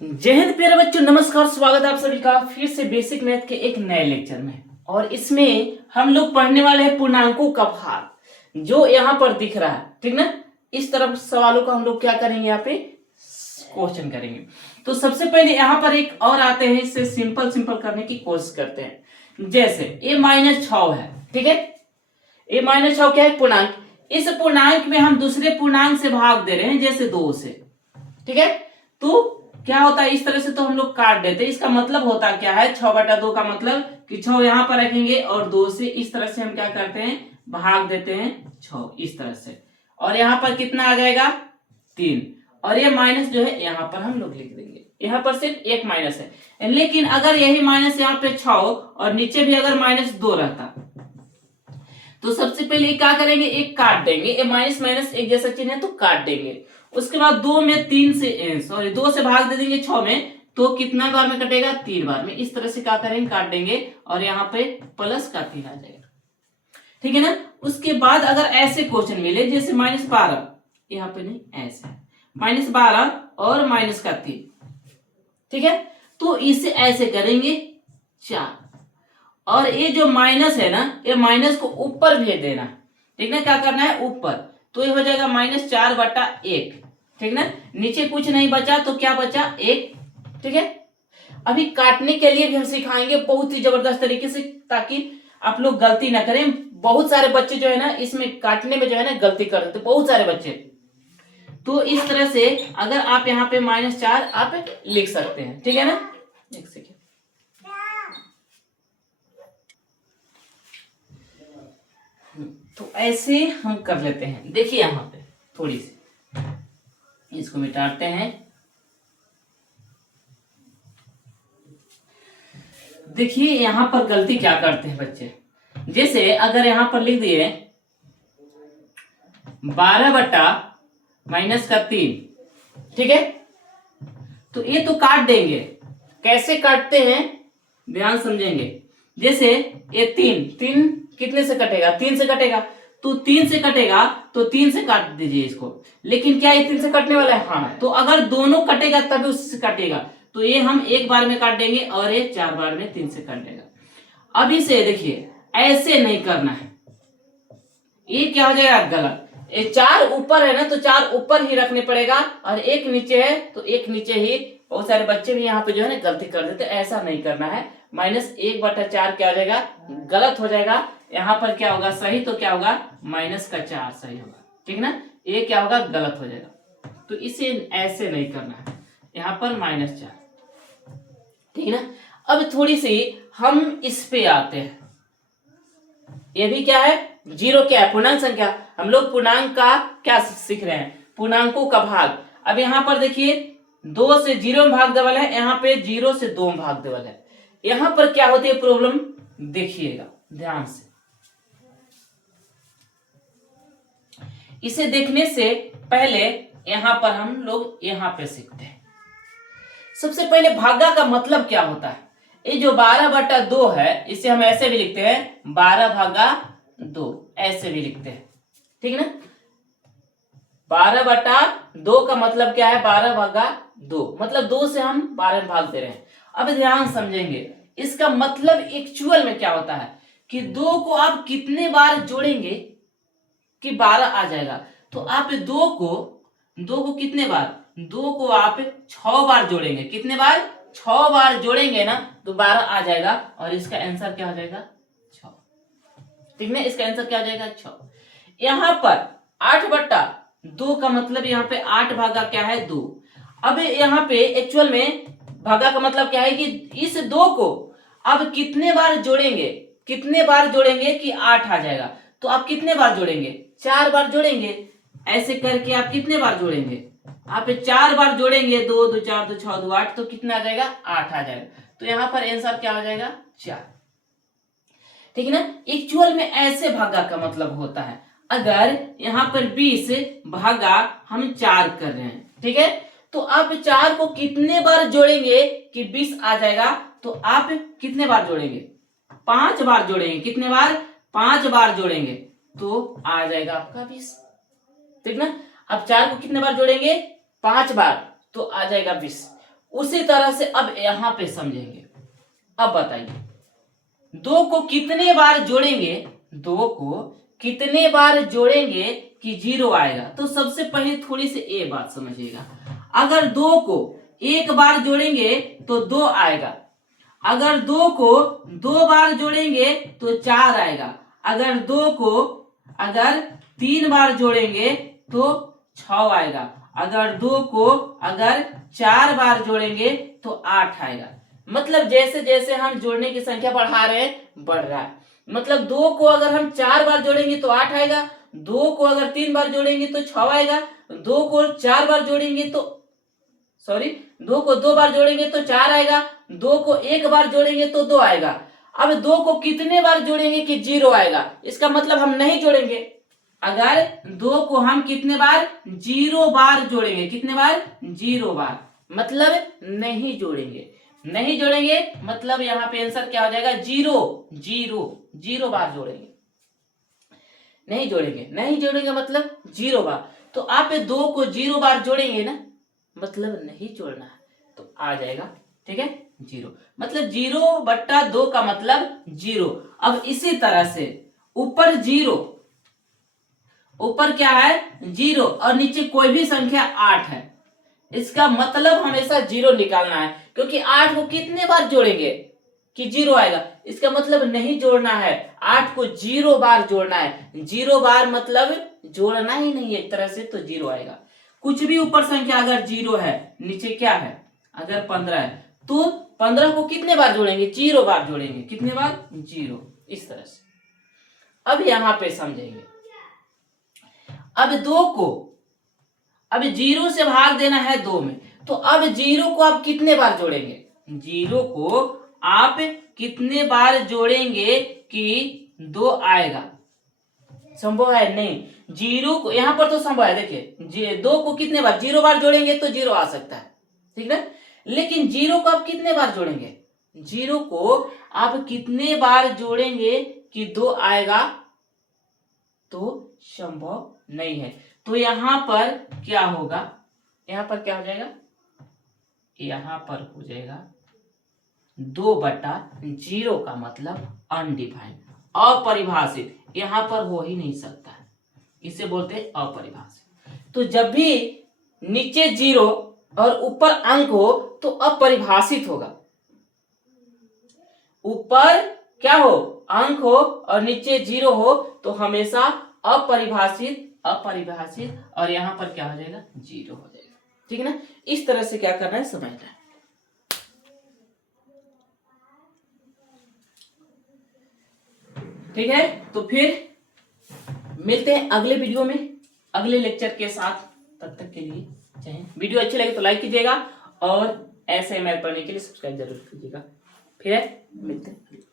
जय हिंद प्यारे बच्चों, नमस्कार। स्वागत है आप सभी का फिर से बेसिक मैथ के एक नए लेक्चर में। और इसमें हम लोग पढ़ने वाले हैं पूर्णांकों का भाग, जो यहाँ पर दिख रहा है, ठीक ना। इस तरफ सवालों का हम लोग क्या करेंगे, यहाँ पे क्वेश्चन करेंगे। तो सबसे पहले यहाँ पर एक और आते हैं, इससे सिंपल करने की कोशिश करते हैं। जैसे a-6 है, ठीक है। a-6 क्या है? पूर्णांक। इस पूर्णांक में हम दूसरे पूर्णांक से भाग दे रहे हैं, जैसे 2 से, ठीक है। तो क्या होता है, इस तरह से तो हम लोग काट देते हैं। इसका मतलब होता क्या है, 6/2 का मतलब कि 6 यहां पर रखेंगे और 2 से इस तरह से हम क्या करते हैं, भाग देते हैं 6 इस तरह से। और यहाँ पर कितना आ जाएगा, 3। और ये माइनस जो है यहाँ पर हम लोग लिख देंगे। यहाँ पर सिर्फ एक माइनस है, लेकिन अगर यही माइनस यहाँ पे 6 और नीचे भी अगर -2 रहता, तो सबसे पहले क्या करेंगे, एक काट देंगे। ये माइनस माइनस एक जैसा चिन्ह है तो काट देंगे। उसके बाद 2 में 3 से सॉरी 2 से भाग दे देंगे 6 में, तो कितना बार में कटेगा, 3 बार में। इस तरह से क्या करेंगे, काट देंगे और यहाँ पे प्लस का 3 आ जाएगा, ठीक है ना। उसके बाद अगर ऐसे क्वेश्चन मिले जैसे -12, यहाँ पे नहीं, ऐसे -12 और माइनस का 3, ठीक है। तो इसे ऐसे करेंगे 4, और ये जो माइनस है ना, ये माइनस को ऊपर भेज देना, ठीक ना। क्या करना है, ऊपर। तो ये हो जाएगा -4/1, ठीक ना। नीचे कुछ नहीं बचा तो क्या बचा, 1, ठीक है। अभी काटने के लिए भी हम सिखाएंगे बहुत ही जबरदस्त तरीके से, ताकि आप लोग गलती ना करें। बहुत सारे बच्चे जो है ना, इसमें काटने में जो है ना गलती कर देते, बहुत सारे बच्चे। तो इस तरह से अगर आप यहाँ पे -4 आप लिख सकते हैं, ठीक है ना। एक सेकेंड, तो ऐसे हम कर लेते हैं। देखिए यहाँ पे थोड़ी सी इसको मिटाते हैं। देखिए यहाँ पर गलती क्या करते हैं बच्चे, जैसे अगर यहाँ पर लिख दिए 12/-3, ठीक है। तो ये तो काट देंगे। कैसे काटते हैं, ध्यान समझेंगे। जैसे ये 3 कितने से कटेगा, 3 से कटेगा। तो 3 से कटेगा तो 3 से काट दीजिए इसको। लेकिन क्या ये 3 से कटने वाला है? हाँ। तो अगर दोनों कटेगा तभी उससे कटेगा। तो ये हम एक बार में काट देंगे और ये 4 बार में 3 से काट देगा। अब इसे देखिए, ऐसे नहीं करना है, ये क्या हो जाएगा, गलत। ये 4 ऊपर है ना, तो 4 ऊपर ही रखने पड़ेगा, और 1 नीचे है तो 1 नीचे ही। बहुत सारे बच्चे भी यहाँ पे जो है ना गलती कर देते, ऐसा नहीं करना है। -1/4 क्या हो जाएगा, गलत हो जाएगा। यहाँ पर क्या होगा, सही तो क्या होगा, -4 सही होगा, ठीक ना। ये क्या होगा, गलत हो जाएगा। तो इसे ऐसे नहीं करना है, यहाँ पर -4, ठीक है ना। अब थोड़ी सी हम इस पे आते हैं। ये भी क्या है, 0 क्या है, पूर्णांक संख्या। हम लोग पूर्णांक का क्या सीख रहे हैं, पूर्णांकों का भाग। अब यहाँ पर देखिए 2 से 0 में भाग देवल है, यहाँ पे 0 से 2 में भाग देवल है। यहाँ पर क्या होती है प्रॉब्लम, देखिएगा ध्यान से। इसे देखने से पहले यहाँ पर हम लोग यहाँ पे सीखते हैं। सबसे पहले भागा का मतलब क्या होता है। ये जो 12/2 है, इसे हम ऐसे भी लिखते हैं 12/2, ऐसे भी लिखते हैं, ठीक है ना। 12/2 का मतलब क्या है, 12/2 मतलब 2 से हम 12 में भाग दे रहे हैं। अब ध्यान समझेंगे, इसका मतलब एक्चुअल में क्या होता है कि 2 को आप कितने बार जोड़ेंगे कि 12 आ जाएगा। तो आप 2 को कितने बार, 2 को आप 6 बार जोड़ेंगे। कितने बार, 6 बार जोड़ेंगे ना, तो 12 आ जाएगा। और इसका आंसर क्या हो जाएगा, 6, ठीक है। इसका आंसर क्या हो जाएगा, 6। यहाँ पर 8/2 का मतलब यहाँ पे 8 भागा क्या है, 2। अब यहाँ पे एक्चुअल में भागा का मतलब क्या है कि इस 2 को अब कितने बार जोड़ेंगे, कितने बार जोड़ेंगे कि 8 आ जाएगा। तो आप कितने बार जोड़ेंगे, 4 बार जोड़ेंगे। ऐसे करके आप कितने बार जोड़ेंगे, आप 4 बार जोड़ेंगे, 2 2 4 2 6 2 8, तो कितना आ जाएगा, 8 आ जाएगा। तो यहाँ पर आंसर क्या हो जाएगा, 4, ठीक है ना। एक्चुअल में ऐसे भागा का मतलब होता है। अगर यहाँ पर 20 भागा हम 4 कर रहे हैं, ठीक है। तो आप 4 को कितने बार जोड़ेंगे कि 20 आ जाएगा। तो आप कितने बार जोड़ेंगे, 5 बार जोड़ेंगे। कितने बार, 5 बार जोड़ेंगे, तो आ जाएगा आपका 20, ठीक ना। अब 4 को कितने बार जोड़ेंगे, 5 बार, तो आ जाएगा 20। उसी तरह से अब यहां पे समझेंगे। अब बताइए 2 को कितने बार जोड़ेंगे, 2 को कितने बार जोड़ेंगे कि 0 आएगा। तो सबसे पहले थोड़ी सी ये बात समझिएगा, अगर 2 को एक बार जोड़ेंगे तो 2 आएगा, अगर 2 को 2 बार जोड़ेंगे तो 4 आएगा, अगर 2 को अगर 3 बार जोड़ेंगे तो 6 आएगा, अगर 2 को अगर 4 बार जोड़ेंगे तो 8 आएगा। मतलब जैसे जैसे हम जोड़ने की संख्या बढ़ा रहे हैं बढ़ रहा है। मतलब 2 को अगर हम 4 बार जोड़ेंगे तो 8 आएगा, 2 को अगर 3 बार जोड़ेंगे तो 6 आएगा, 2 को 4 बार जोड़ेंगे तो 2 को 2 बार जोड़ेंगे तो 4 आएगा, 2 को 1 बार जोड़ेंगे तो 2 आएगा। अब 2 को कितने बार जोड़ेंगे कि 0 आएगा, इसका मतलब हम नहीं जोड़ेंगे। अगर 2 को हम कितने बार 0 बार जोड़ेंगे, कितने बार 0 बार, मतलब नहीं जोड़ेंगे, नहीं जोड़ेंगे मतलब यहाँ पे आंसर क्या हो जाएगा 0 बार जोड़ेंगे, नहीं जोड़ेंगे, नहीं जोड़ेंगे मतलब 0 बार। तो आप 2 को 0 बार जोड़ेंगे ना, मतलब नहीं जोड़ना है तो आ जाएगा, ठीक है 0, मतलब 0/2 का मतलब 0। अब इसी तरह से ऊपर 0, ऊपर क्या है 0 और नीचे कोई भी संख्या 8 है, इसका मतलब हमेशा 0 निकालना है, क्योंकि 8 को कितने बार जोड़ेंगे कि 0 आएगा, इसका मतलब नहीं जोड़ना है, 8 को 0 बार जोड़ना है। 0 बार मतलब जोड़ना ही नहीं है एक तरह से, तो 0 आएगा। कुछ भी ऊपर संख्या अगर 0 है, नीचे क्या है अगर 15 है, तो 15 को कितने बार जोड़ेंगे 0 बार जोड़ेंगे, कितने बार 0, इस तरह से। अब यहां पे समझेंगे, अब 2 को अब 0 से भाग देना है 2 में, तो अब 0 को आप कितने बार जोड़ेंगे, 0 को आप कितने बार जोड़ेंगे कि 2 आएगा, संभव है नहीं। 0 को यहां पर तो संभव है, देखिए 2 को कितने बार 0 बार जोड़ेंगे तो 0 आ सकता है, ठीक ना, लेकिन 0 को आप कितने बार जोड़ेंगे, 0 को आप कितने बार जोड़ेंगे कि 2 आएगा, तो संभव नहीं है। तो यहां पर क्या होगा, यहां पर क्या हो जाएगा, यहां पर हो जाएगा 2/0 का मतलब अनडिफाइंड, अपरिभाषित, यहां पर हो ही नहीं सकता है, इसे बोलते हैं अपरिभाषित। तो जब भी नीचे 0 और ऊपर अंक हो तो अपरिभाषित होगा, ऊपर क्या हो अंक हो और नीचे 0 हो तो हमेशा अपरिभाषित, अपरिभाषित, और यहां पर क्या हो जाएगा 0 हो जाएगा, ठीक है ना। इस तरह से क्या करना है समझना है, ठीक है। तो फिर मिलते हैं अगले वीडियो में अगले लेक्चर के साथ, तब तक के लिए चाहे वीडियो अच्छी लगे तो लाइक कीजिएगा और ऐसे एमएल पढ़ने के लिए सब्सक्राइब जरूर कीजिएगा। फिर मिलते हैं।